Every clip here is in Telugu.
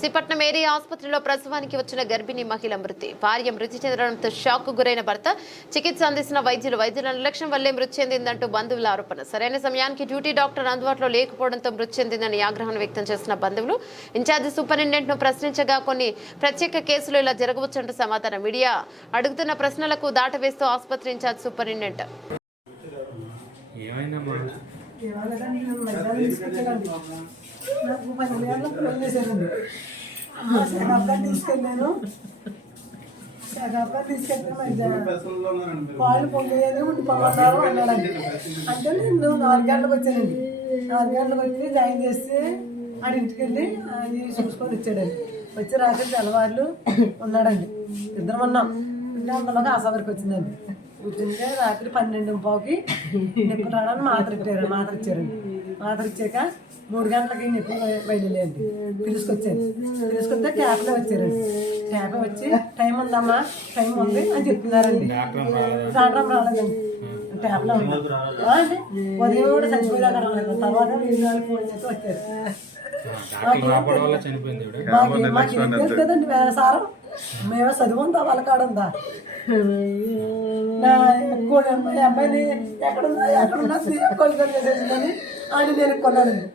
నర్సీపట్నం ఏరియా ఆసుపత్రిలో ప్రసవానికి వచ్చిన గర్భిణీ మహిళ మృతి. భార్య మృతి చెందడంతో షాక్ కు గురైన భర్త, చికిత్స అందిస్తున్న వైద్యుల నిర్లక్ష్యం వల్లే మృతి చెందిందంటూ బంధువుల ఆరోపణ. సరైన సమయానికి డ్యూటీ డాక్టర్ అందుబాటులో లేకపోవడంతో మృతి చెందిందని ఆగ్రహం వ్యక్తం చేస్తున్న బంధువులు ఇన్ఛార్జి సూపరింటెండెంట్ ను ప్రశ్నించగా కొన్ని ప్రత్యేక కేసులు ఇలా జరగవచ్చంటూ సమాధానం. మీడియా అడుగుతున్న ప్రశ్నలకు దాటవేస్తూ ఆసుపత్రి ఇన్ఛార్జి సూపరింటెండెంట్ నాకు 10 ఏళ్ళ పిల్లలు చేశారండి. తీసుకెళ్ళాను. పాలు పొంగేది ఉండి పవన్నారు అన్నాడండి. అంటే నేను 4 గంటలకు వచ్చానండి. 4 గంటలకు వచ్చి జాయిన్ చేస్తే ఆడి ఇంటికి వెళ్ళి అది చూసుకొని వచ్చాడండి. వచ్చి రాత్రి తెల్లవారులు ఉన్నాడండి. ఇద్దరం ఉన్నాం. అంటే అందులోకి ఆశవరకు వచ్చిందండి. కూర్చుంటే రాత్రి 12:15కి నొప్పి రావడానికి మాత్ర ఇచ్చారండి. మాత్ర ఇచ్చాక 3 గంటలకి నొప్పి బయలుదేరండి. పిలుచుకొస్తే క్యాబ్లో వచ్చారండి. క్యాబ్ వచ్చి టైం ఉందమ్మా, టైం ఉంది అని చెప్తున్నారండి. డాక్టర్ రాలేదండి. ట్యాబ్లో ఉంది అండి. ఉదయం కూడా చచ్చిపోయేదాకా రాలేదు. తర్వాత 2 ఫోన్ చేసి వచ్చారు. మాకు ఏం తెలుసు కదండి సారం. మేము చదువుందా వాళ్ళ కాడుందా అబ్బాయిని ఎక్కడున్నా కొనుగోలు చేసేసిందని అని నేను కొన్నానండి.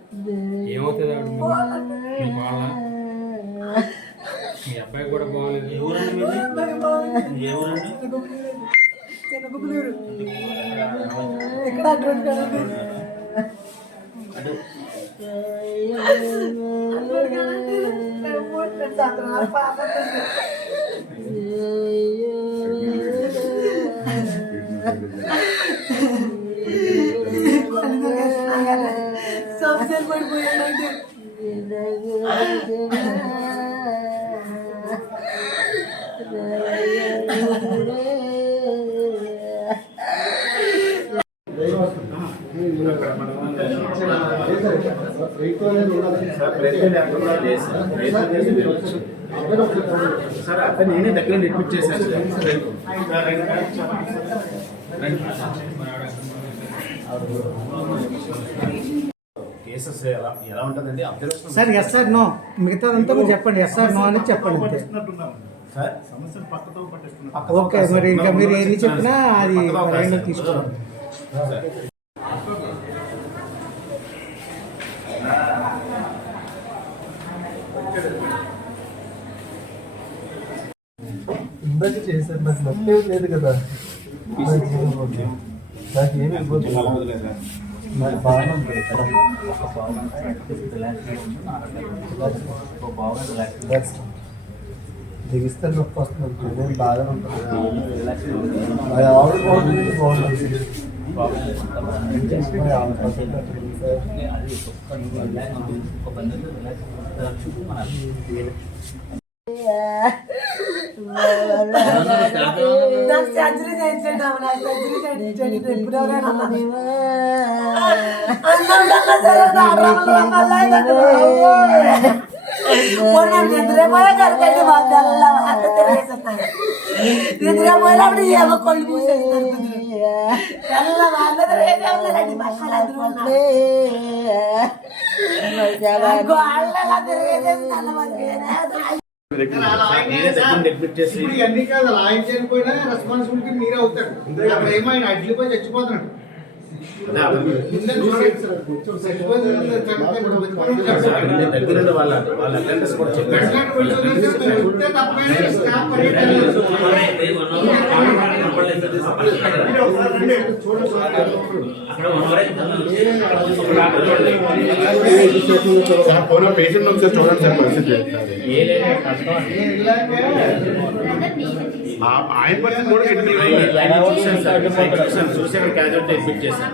చిన్నగుబ్బులూరు ఇక్కడ అటువంటి కదండి. సంవత్సరం పడిపోయాడంటే సార్ అక్కడ నేనే దగ్గర అడ్మిట్ చేశాను. కేసెస్ ఎలా ఉంటుందండి? సార్ ఎస్ సార్ నో, మిగతాదంతా మీరు చెప్పండి. ఎస్ సార్ నో అని చెప్పండి సార్. ఓకే, మరి ఇంకా మీరు ఏది చెప్పినా అది తీసుకోండి. ఇందాక చేశారు, నాకు నొప్పి లేదు కదా, నాకు ఏమి ఇబ్బంది నాకు బాగానే ఉంది. దిగిస్తే నొప్పి వస్తుంది, నేను బాగానే ఉంటుంది. అది ఆవిడ బాగుంటుంది, బాగుంటుంది. సర్జరీ చేయించండి. సర్జరీ చేయించండి. ఎప్పుడు నిద్రపోయా కరకండి. నిద్రపోయినప్పుడు ఏమో కొళ్ళు పూసేస్తారు. అన్ని కాదు, ఆయన చనిపోయినా రెస్పాన్సిబిలిటీ మీరే అవుతాడు. అక్కడ ఏమో ఆయన అడ్లిపోయి చచ్చిపోతున్నాడు. పేషెంట్ ఒకసారి చూడండి సార్, పరిస్థితి ఆయన పరిస్థితి కూడా చూసి అక్కడ క్యాజువాలిటీ అడ్మిట్ చేశాను.